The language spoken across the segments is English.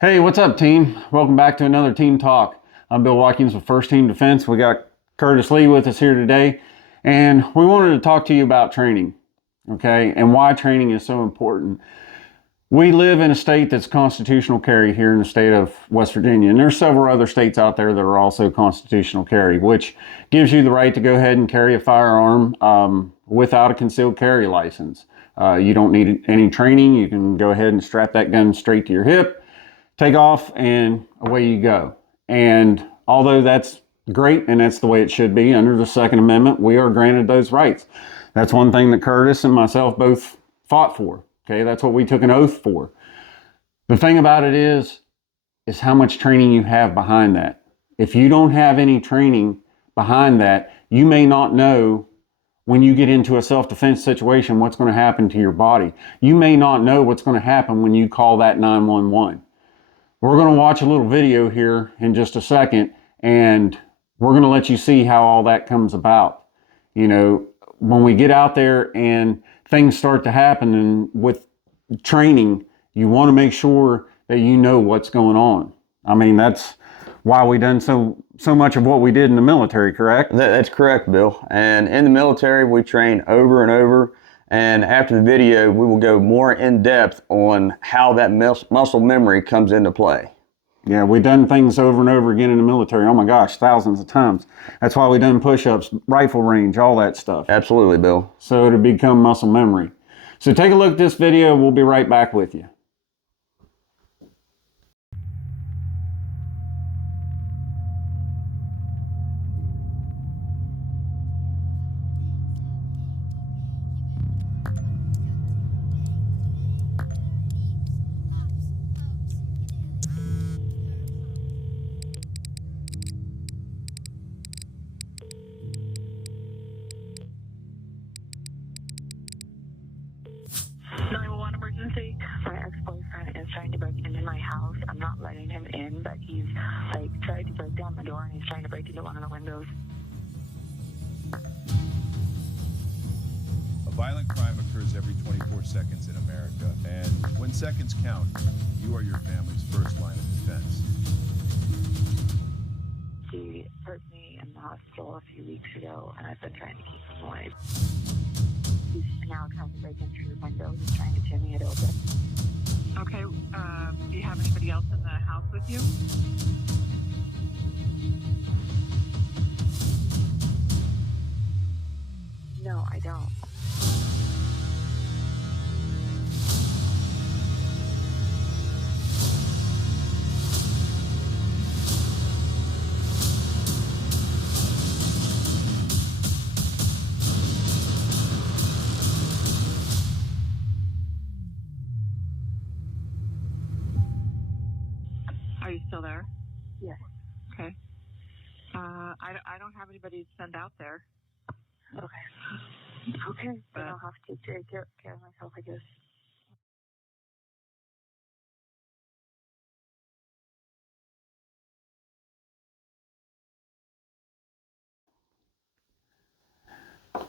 Hey, what's up, team? Welcome back to another Team Talk. I'm Bill Watkins with First Team Defense. We got Curtis Lee with us here today, and we wanted to talk to you about training, okay, and why training is so important. We live in a state that's constitutional carry here in the state of West Virginia, and there's several other states out there that are also constitutional carry, which gives you the right to go ahead and carry a firearm without a concealed carry license. You don't need any training. You can go ahead and strap that gun straight to your hip, take off, and away you go. And although that's great and that's the way it should be under the Second Amendment, we are granted those rights. That's one thing that Curtis and myself both fought for. Okay, that's what we took an oath for. The thing about it is how much training you have behind that. If you don't have any training behind that, you may not know when you get into a self-defense situation what's going to happen to your body. You may not know what's going to happen when you call that 911. We're going to watch a little video here in just a second, and we're going to let you see how all that comes about. You know, when we get out there and things start to happen, and with training, you want to make sure that you know what's going on. I mean, that's why we done so much of what we did in the military, correct? That's correct, Bill. And in the military, we train over and over. And after the video, we will go more in depth on how that muscle memory comes into play. Yeah, we done things over and over again in the military. Oh my gosh, thousands of times. That's why we done push-ups, rifle range, all that stuff. Absolutely, Bill. So it'll become muscle memory. So take a look at this video. We'll be right back with you. Emergency. My ex-boyfriend is trying to break into my house. I'm not letting him in, but he's tried to break down the door and he's trying to break into one of the windows. A violent crime occurs every 24 seconds in America, and when seconds count, you are your family's first line of defense. He hurt me in the hospital a few weeks ago, and I've been trying to keep him away. He's now trying to break in through the window. He's trying to jimmy it open. Okay, do you have anybody else in the house with you? No, I don't. Are you still there? Yes. Okay. I don't have anybody to send out there. Okay. Okay. Then I'll have to take care of myself, I guess.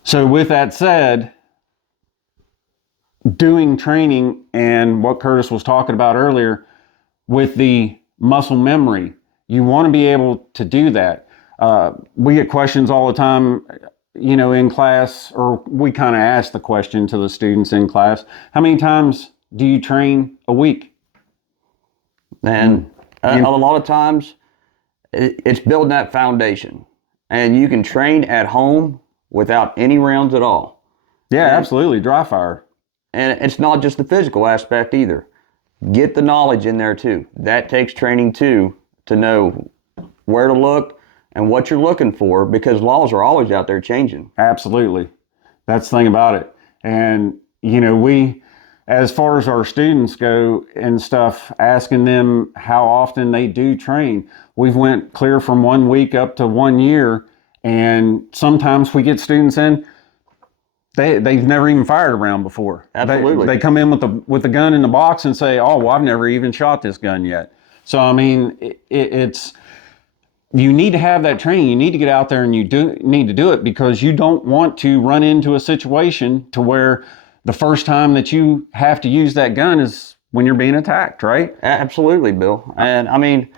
So with that said, doing training and what Curtis was talking about earlier with the muscle memory, you want to be able to do that. We get questions all the time, you know, in class, or we kind of ask the question to the students in class, how many times do you train a week? And a lot of times, it's building that foundation. And you can train at home without any rounds at all. Yeah, absolutely, dry fire. And it's not just the physical aspect either. Get the knowledge in there too. That takes training too, to know where to look and what you're looking for, because laws are always out there changing. Absolutely. That's the thing about it. And, you know, we, as far as our students go and stuff, asking them how often they do train, we've went clear from 1 week up to 1 year. And sometimes we get students in, they've never even fired a round before. Absolutely. They come in with the gun in the box and say, oh, well, I've never even shot this gun yet. So, I mean, it's, you need to have that training. You need to get out there and you need to do it, because you don't want to run into a situation to where the first time that you have to use that gun is when you're being attacked, right? Absolutely, Bill. And I mean,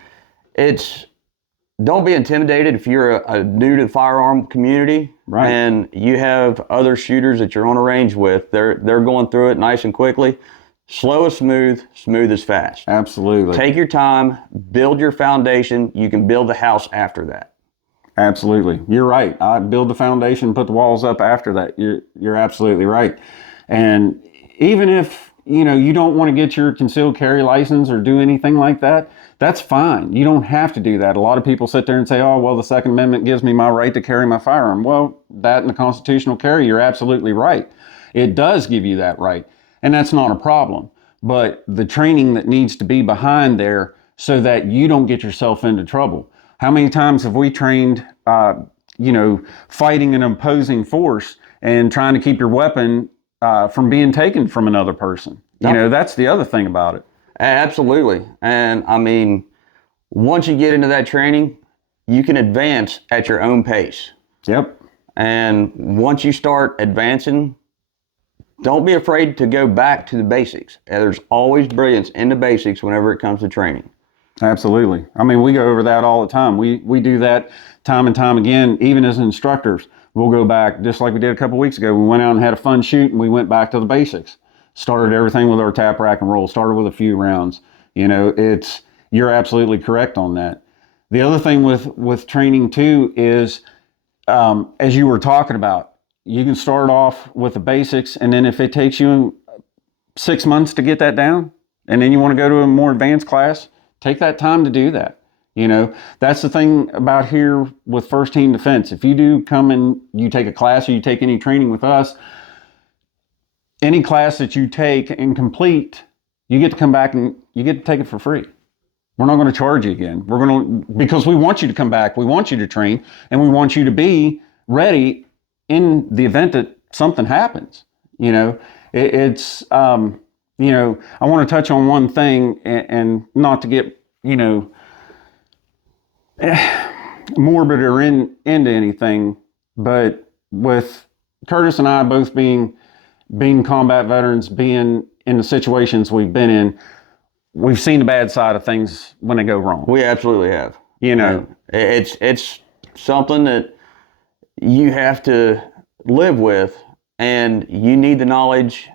don't be intimidated if you're a new to the firearm community, Right. and you have other shooters that you're on a range with. They're going through it nice and quickly. Slow is smooth, smooth is fast. Absolutely. Take your time, build your foundation. You can build the house after that. Absolutely. You're right. I build the foundation, put the walls up after that. You're absolutely right. And even if, you don't want to get your concealed carry license or do anything like that, that's fine. You don't have to do that. A lot of people sit there and say, oh, well, the Second Amendment gives me my right to carry my firearm. Well, that in the constitutional carry, you're absolutely right. It does give you that right. And that's not a problem. But the training that needs to be behind there so that you don't get yourself into trouble. How many times have we trained, fighting an opposing force and trying to keep your weapon from being taken from another person? That's the other thing about it. Absolutely. And I mean, once you get into that training, you can advance at your own pace. Yep. And once you start advancing, don't be afraid to go back to the basics. There's always brilliance in the basics whenever it comes to training. Absolutely. I mean, we go over that all the time. We do that time and time again, even as instructors. We'll go back, just like we did a couple weeks ago. We went out and had a fun shoot, and we went back to the basics. Started everything with our tap, rack, and roll. Started with a few rounds. You're absolutely correct on that. The other thing with training too is, as you were talking about, you can start off with the basics, and then if it takes you 6 months to get that down, and then you want to go to a more advanced class, take that time to do that. That's the thing about here with First Team Defense. If you do come and you take a class or you take any training with us, any class that you take and complete, you get to come back and you get to take it for free. We're not going to charge you again. Because we want you to come back. We want you to train, and we want you to be ready in the event that something happens. I want to touch on one thing, and not to get, morbid or into anything, but with Curtis and I both being combat veterans, being in the situations we've been in, we've seen the bad side of things when they go wrong. We absolutely have. It's something that you have to live with, and you need the knowledge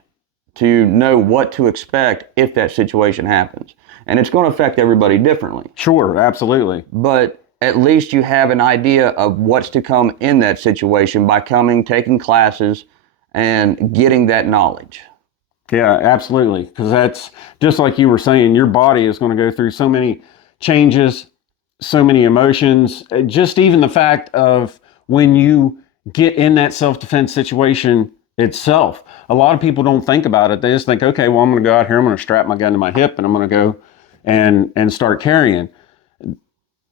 to know what to expect if that situation happens. And it's going to affect everybody differently. Sure, absolutely. But at least you have an idea of what's to come in that situation by taking classes, and getting that knowledge. Yeah, absolutely. Because that's just like you were saying, your body is going to go through so many changes, so many emotions. Just even the fact of when you get in that self-defense situation itself. A lot of people don't think about it. They just think, okay, well, I'm going to go out here, I'm going to strap my gun to my hip, and I'm going to go and start carrying.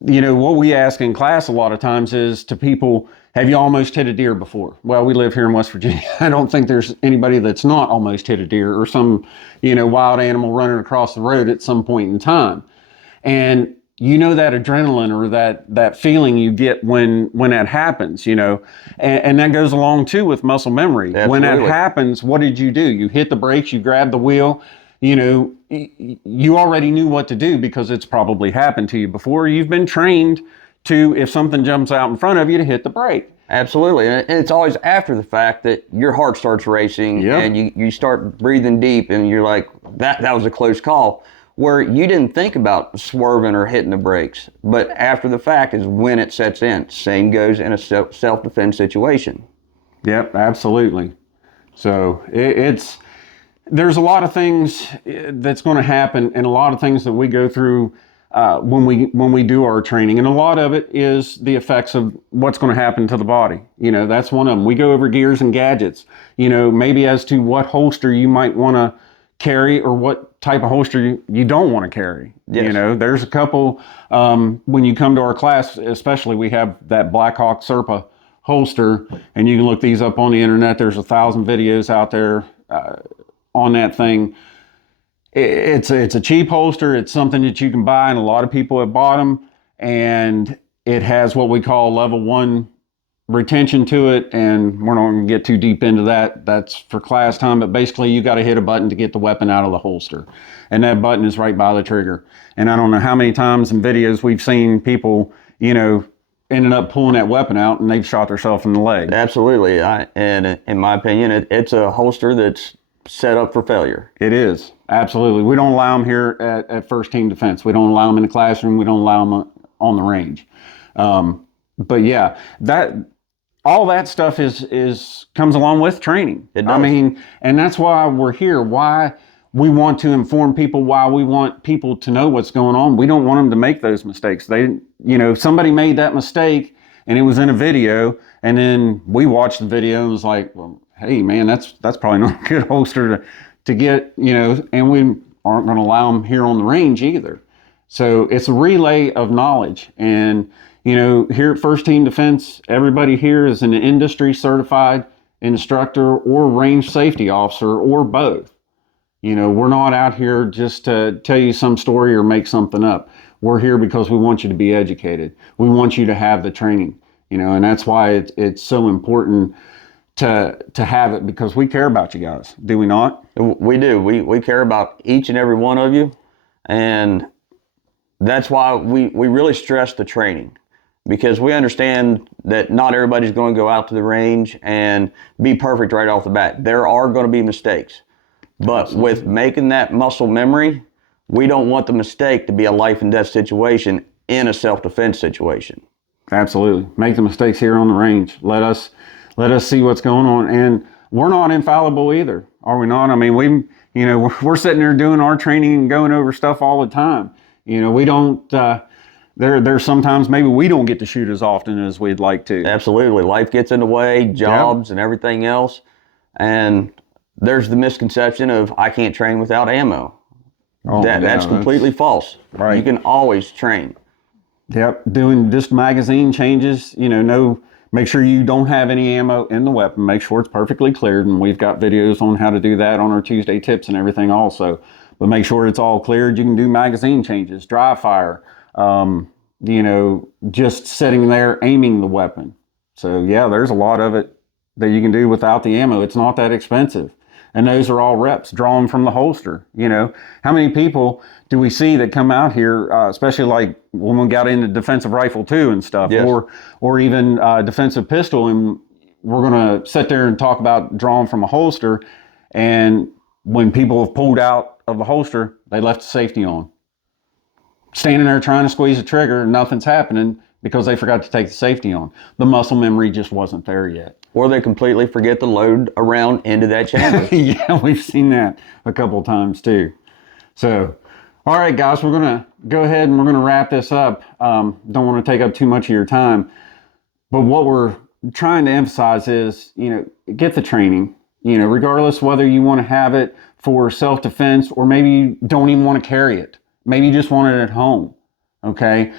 What we ask in class a lot of times is to people, have you almost hit a deer before? Well, we live here in West Virginia. I don't think there's anybody that's not almost hit a deer or some, wild animal running across the road at some point in time. And that adrenaline or that feeling you get when that happens, and that goes along too with muscle memory. Absolutely. When that happens, what did you do? You hit the brakes, you grab the wheel, you already knew what to do because it's probably happened to you before. You've been trained to, if something jumps out in front of you, to hit the brake. Absolutely. And it's always after the fact that your heart starts racing. Yep. And you start breathing deep, and you're like, that was a close call, where you didn't think about swerving or hitting the brakes. But after the fact is when it sets in. Same goes in a self-defense situation. Yep, absolutely. So there's a lot of things that's going to happen, and a lot of things that we go through when we do our training, and a lot of it is the effects of what's going to happen to the body. That's one of them. We go over gears and gadgets, maybe as to what holster you might want to carry or what type of holster you don't want to carry. Yes. There's a couple, when you come to our class, especially, we have that Blackhawk Serpa holster, and you can look these up on the internet. There's 1,000 videos out there on that thing. It's a cheap holster. It's something that you can buy, and a lot of people have bought them. And it has what we call level 1 retention to it, and we're not going to get too deep into that. That's for class time, but basically you got to hit a button to get the weapon out of the holster, and that button is right by the trigger. And I don't know how many times in videos we've seen people, ended up pulling that weapon out and they've shot themselves in the leg. Absolutely. And in my opinion, it's a holster that's set up for failure. It is. Absolutely. We don't allow them here at First Team Defense. We don't allow them in the classroom. We don't allow them on the range. But yeah, all that stuff comes along with training. It does. I mean, and that's why we're here. Why we want to inform people, why we want people to know what's going on. We don't want them to make those mistakes. Somebody made that mistake and it was in a video, and then we watched the video and was like, well, hey man, that's probably not a good holster to get, and we aren't going to allow them here on the range either. So it's a relay of knowledge. And here at First Team Defense, everybody here is an industry certified instructor or range safety officer or both. We're not out here just to tell you some story or make something up. We're here because we want you to be educated. We want you to have the training, and that's why it's so important to have it, because we care about you guys. Do we not? We do. We care about each and every one of you. And that's why we really stress the training, because we understand that not everybody's going to go out to the range and be perfect right off the bat. There are going to be mistakes. But with making that muscle memory, we don't want the mistake to be a life and death situation in a self-defense situation. Absolutely. Make the mistakes here on the range. Let us see what's going on. And we're not infallible either, are we not? I mean, we're sitting there doing our training and going over stuff all the time. We don't, there's sometimes maybe we don't get to shoot as often as we'd like to. Absolutely. Life gets in the way, jobs and everything else. And there's the misconception of I can't train without ammo. That's completely false. Right. You can always train. Yep. Doing just magazine changes, make sure you don't have any ammo in the weapon. Make sure it's perfectly cleared. And we've got videos on how to do that on our Tuesday tips and everything also. But make sure it's all cleared. You can do magazine changes, dry fire, just sitting there aiming the weapon. So yeah, there's a lot of it that you can do without the ammo. It's not that expensive. And those are all reps drawn from the holster. How many people do we see that come out here, especially like when we got into defensive rifle too and stuff, yes, or even defensive pistol, and we're going to sit there and talk about drawing from a holster, and when people have pulled out of the holster, they left the safety on. Standing there trying to squeeze the trigger and nothing's happening because they forgot to take the safety on. The muscle memory just wasn't there yet. Or they completely forget to load a round into that chamber. Yeah, we've seen that a couple of times too. So, all right, guys, we're going to go ahead and we're going to wrap this up. Don't want to take up too much of your time. But what we're trying to emphasize is, get the training, regardless whether you want to have it for self-defense or maybe you don't even want to carry it. Maybe you just want it at home, okay?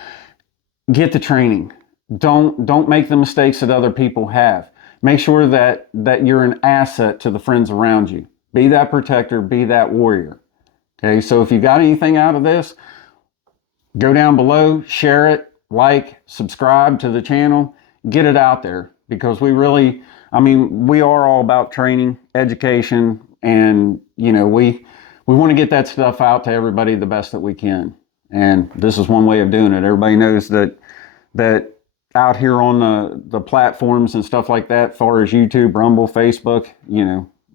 Get the training. Don't make the mistakes that other people have. Make sure that you're an asset to the friends around you. Be that protector, be that warrior. Okay, so if you got anything out of this, go down below, share it, like, subscribe to the channel, get it out there, because we are all about training, education, and we want to get that stuff out to everybody the best that we can. And this is one way of doing it. Everybody knows that out here on the platforms and stuff like that, as far as YouTube, Rumble, Facebook,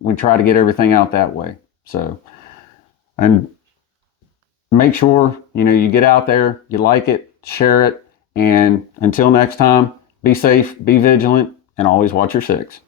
we try to get everything out that way. So, and make sure, you get out there, you like it, share it, and until next time, be safe, be vigilant, and always watch your six.